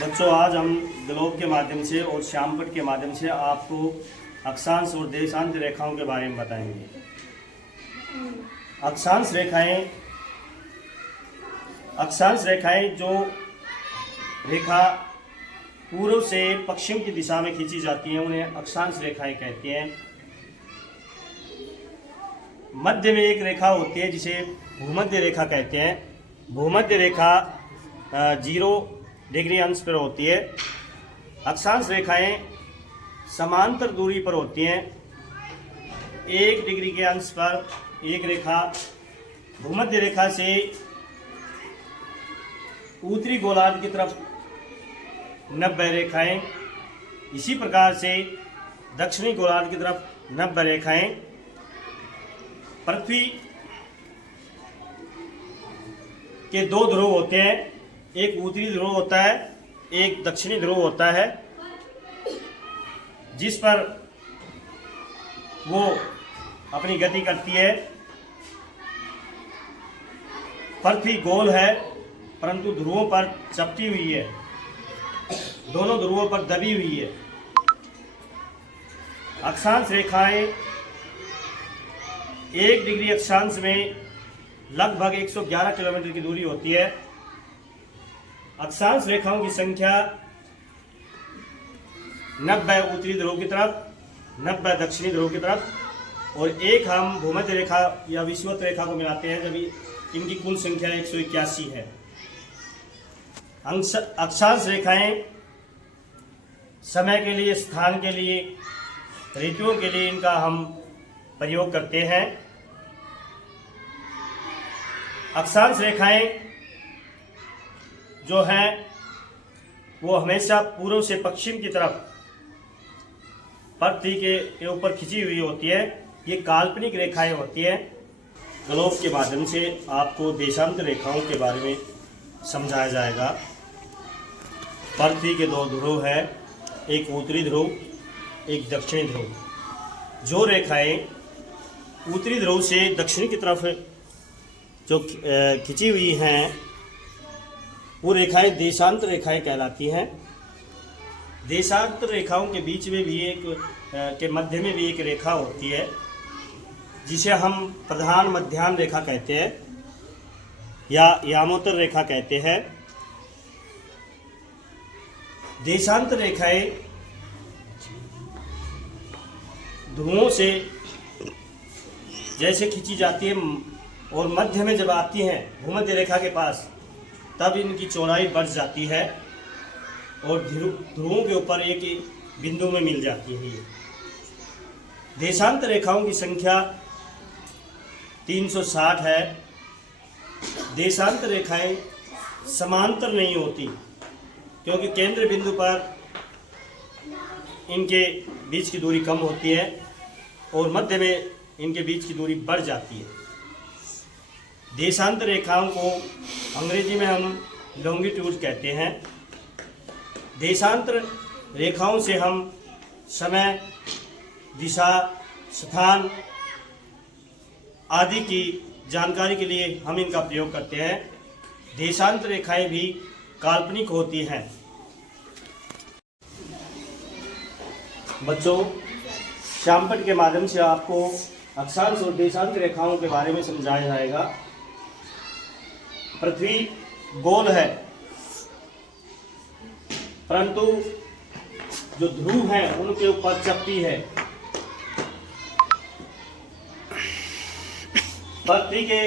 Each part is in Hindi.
बच्चों, आज हम ग्लोब के माध्यम से और श्यामपट्ट के माध्यम से आपको अक्षांश और देशांत रेखाओं के बारे में बताएंगे। अक्षांश रेखाएं जो रेखा पूर्व से पश्चिम की दिशा में खींची जाती हैं उन्हें अक्षांश रेखाएं कहते हैं। मध्य में एक रेखा होती है जिसे भूमध्य रेखा कहते हैं। भूमध्य रेखा 0 डिग्री अंश पर होती है। अक्षांश रेखाएं समांतर दूरी पर होती हैं। 1 डिग्री के अंश पर एक रेखा भूमध्य रेखा से उत्तरी गोलार्ध की तरफ 90 रेखाएं, इसी प्रकार से दक्षिणी गोलार्ध की तरफ 90 रेखाएं। पृथ्वी के 2 ध्रुव होते हैं, एक उत्तरी ध्रुव होता है, एक दक्षिणी ध्रुव होता है, जिस पर वो अपनी गति करती है। पृथ्वी गोल है परंतु ध्रुवों पर चपटी हुई है, दोनों ध्रुवों पर दबी हुई है। अक्षांश रेखाएं 1 डिग्री अक्षांश में लगभग 111 किलोमीटर की दूरी होती है। अक्षांश रेखाओं की संख्या 90 उत्तरी ध्रुव की तरफ, 90 दक्षिणी ध्रुव की तरफ और एक हम भूमध्य रेखा या विषुवत रेखा को मिलाते हैं जब इनकी कुल संख्या 181 है। अक्षांश रेखाएं समय के लिए, स्थान के लिए, ऋतुओं के लिए इनका हम प्रयोग करते हैं। अक्षांश रेखाएं जो हैं वो हमेशा पूर्व से पश्चिम की तरफ पृथ्वी के ऊपर खिंची हुई होती है। ये काल्पनिक रेखाएं होती हैं। ग्लोब के माध्यम से आपको देशांतर रेखाओं के बारे में समझाया जाएगा। पृथ्वी के 2 ध्रुव हैं, एक उत्तरी ध्रुव, एक दक्षिणी ध्रुव। जो रेखाएं उत्तरी ध्रुव से दक्षिण की तरफ जो खिंची हुई हैं वो रेखाएं देशांतर रेखाएं कहलाती हैं। देशांतर रेखाओं के बीच में भी के मध्य में भी एक रेखा होती है जिसे हम प्रधान मध्याह्न रेखा कहते हैं या यामोत्तर रेखा कहते हैं। देशांतर रेखाएं ध्रुवों से जैसे खींची जाती है और मध्य में जब आती हैं भूमध्य रेखा के पास तब इनकी चौड़ाई बढ़ जाती है और ध्रुवों के ऊपर एक बिंदु में मिल जाती है। ये देशांतर रेखाओं की संख्या 360 है। देशांतर रेखाएं समांतर नहीं होती क्योंकि केंद्र बिंदु पर इनके बीच की दूरी कम होती है और मध्य में इनके बीच की दूरी बढ़ जाती है। देशांतर रेखाओं को अंग्रेजी में हम लॉन्गिट्यूड कहते हैं। देशांतर रेखाओं से हम समय, दिशा, स्थान आदि की जानकारी के लिए हम इनका प्रयोग करते हैं। देशांतर रेखाएं भी काल्पनिक होती हैं। बच्चों, श्यामपट्ट के माध्यम से आपको अक्षांश और देशांत रेखाओं के बारे में समझाया जाएगा। पृथ्वी गोल है परंतु जो ध्रुव हैं उनके ऊपर चपटी है। पृथ्वी के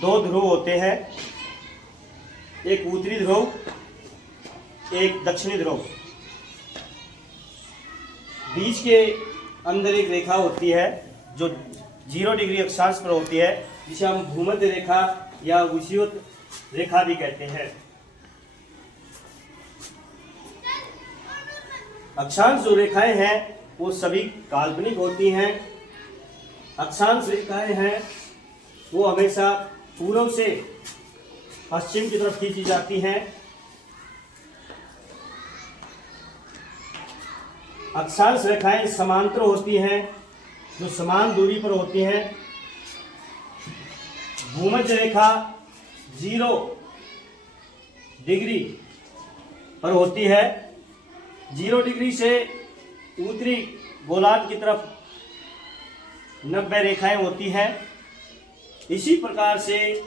2 ध्रुव होते हैं, एक उत्तरी ध्रुव, एक दक्षिणी ध्रुव। बीच के अंदर एक रेखा होती है जो 0 डिग्री अक्षांश पर होती है जिसे हम भूमध्य रेखा या विषुवत रेखा भी कहते हैं। अक्षांश जो रेखाएं हैं वो सभी काल्पनिक होती हैं। अक्षांश रेखाएं हैं वो हमेशा पूर्व से पश्चिम की तरफ खींची जाती हैं। अक्षांश रेखाएं समांतर होती हैं जो समान दूरी पर होती हैं। भूमध्य रेखा 0 डिग्री पर होती है। 0 डिग्री से उत्तरी गोलार्ध की तरफ 90 रेखाएं होती हैं। इसी प्रकार से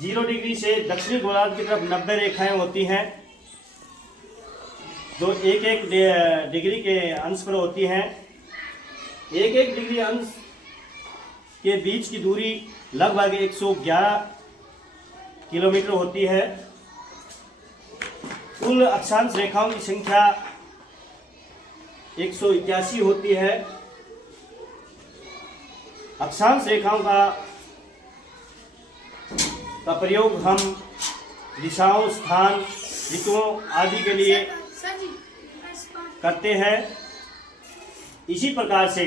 0 डिग्री से दक्षिणी गोलार्ध की तरफ 90 रेखाएं होती हैं, जो एक एक डिग्री के अंश पर होती हैं। एक एक डिग्री अंश के बीच की दूरी लगभग 111 किलोमीटर होती है। कुल अक्षांश रेखाओं की संख्या 181 होती है। अक्षांश रेखाओं का प्रयोग हम दिशाओं, स्थान, ऋतुओं आदि के लिए करते हैं। इसी प्रकार से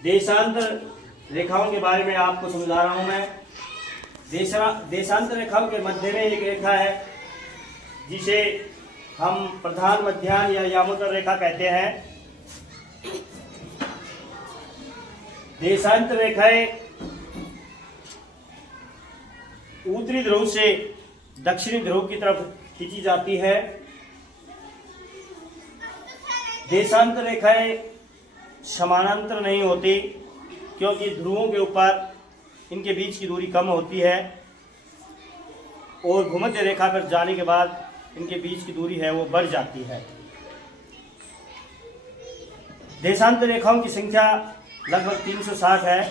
देशांतर रेखाओं के बारे में आपको समझा रहा हूं मैं। देशांतर रेखाओं के मध्य में एक रेखा है जिसे हम प्रधान, मध्याह्न या यामोत्तर रेखा कहते हैं। देशांतर रेखाएं उत्तरी ध्रुव से दक्षिणी ध्रुव की तरफ खींची जाती है। देशांतर रेखाएं समानांतर नहीं होती, क्योंकि ध्रुवों के ऊपर इनके बीच की दूरी कम होती है और भूमध्य रेखा पर जाने के बाद इनके बीच की दूरी है वो बढ़ जाती है। देशांतर रेखाओं की संख्या लगभग 360 है।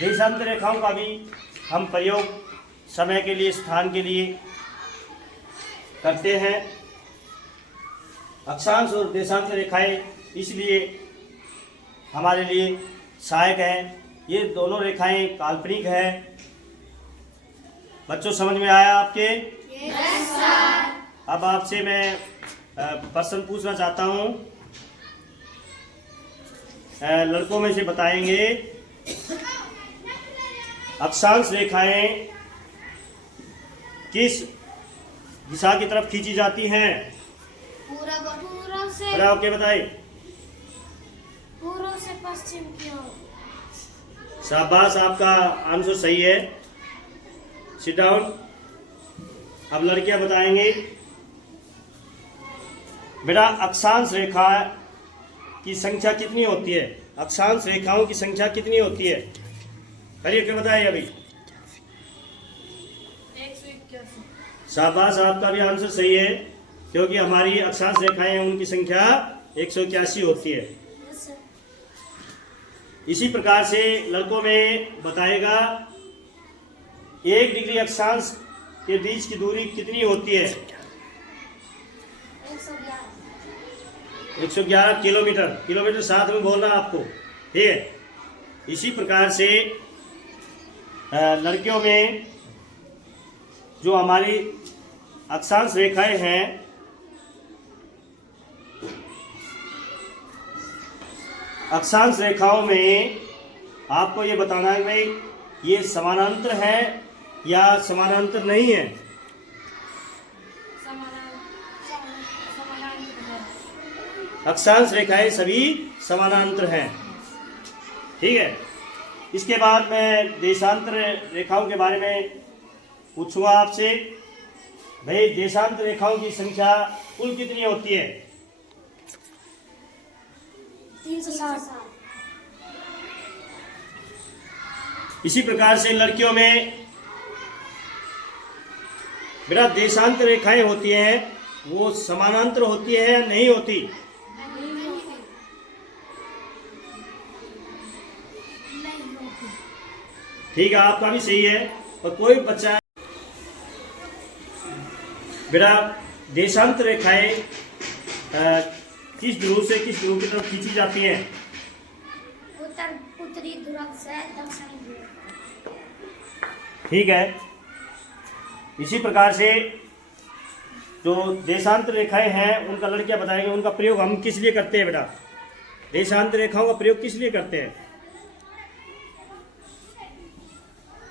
देशांतर रेखाओं का भी हम प्रयोग समय के लिए, स्थान के लिए करते हैं। अक्षांश और देशांतर रेखाएं इसलिए हमारे लिए सहायक हैं। ये दोनों रेखाएं काल्पनिक है। बच्चों समझ में आया आपके? Yes sir. अब आपसे मैं प्रश्न पूछना चाहता हूं। लड़कों में से बताएंगे अक्षांश रेखाएं किस दिशा की तरफ खींची जाती हैं? पूर्व से। खड़ा होके बताइए। पूर्व से पश्चिम की ओर। शाबाश, आपका आंसर सही है। Sit down. अब लड़कियां बताएंगी। बेटा, अक्षांश रेखा की संख्या कितनी होती है? अक्षांश रेखाओं की संख्या कितनी होती है? करिए क्या बताइए अभी। 181। शाबाश, आपका भी आंसर सही है, क्योंकि हमारी अक्षांश रेखाएं हैं उनकी संख्या 181 होती है। इसी प्रकार से लड़कों में बताएगा 1 डिग्री अक्षांश के बीच की दूरी कितनी होती है? 111 किलोमीटर। किलोमीटर साथ में बोलना आपको, ठीक है। इसी प्रकार से लड़कियों में जो हमारी अक्षांश रेखाएं हैं, अक्षांश रेखाओं में आपको ये बताना है भाई, ये समानांतर है या समानांतर नहीं है? अक्षांश रेखाएं सभी समानांतर हैं, ठीक है। इसके बाद मैं देशांतर रेखाओं के बारे में पूछूंगा आपसे। भाई, देशांतर रेखाओं की संख्या कुल कितनी होती है? 360। इसी प्रकार से लड़कियों में बेटा देशांतर रेखाएं होती हैं, वो समानांतर होती है या नहीं होती? ठीक है, आपका भी सही है। और कोई बच्चा बेटा देशांतर रेखाएं किस ध्रुव से किस ध्रुव की तरफ खींची जाती हैं? उत्तरी ध्रुव से दक्षिणी ध्रुव। ठीक है। इसी प्रकार से जो देशांतर रेखाएं हैं उनका लड़कियां बताएंगे, उनका प्रयोग हम किस लिए करते हैं? बेटा, देशांतर रेखाओं का प्रयोग किस लिए करते हैं?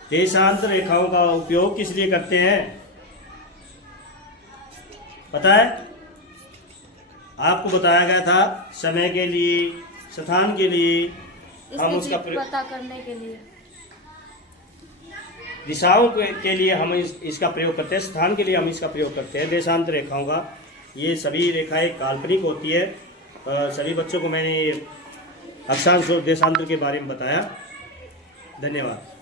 देशांतर रेखाओं का उपयोग किस लिए करते हैं पता है? आपको बताया गया था समय के लिए, स्थान के लिए, हम उसका पता करने के लिए। दिशाओं के लिए हम इसका प्रयोग करते हैं, स्थान के लिए हम इसका प्रयोग करते हैं देशांतर रेखाओं का। ये सभी रेखाएं काल्पनिक होती है। सभी बच्चों को मैंने अक्षांश और देशांतर के बारे में बताया। धन्यवाद।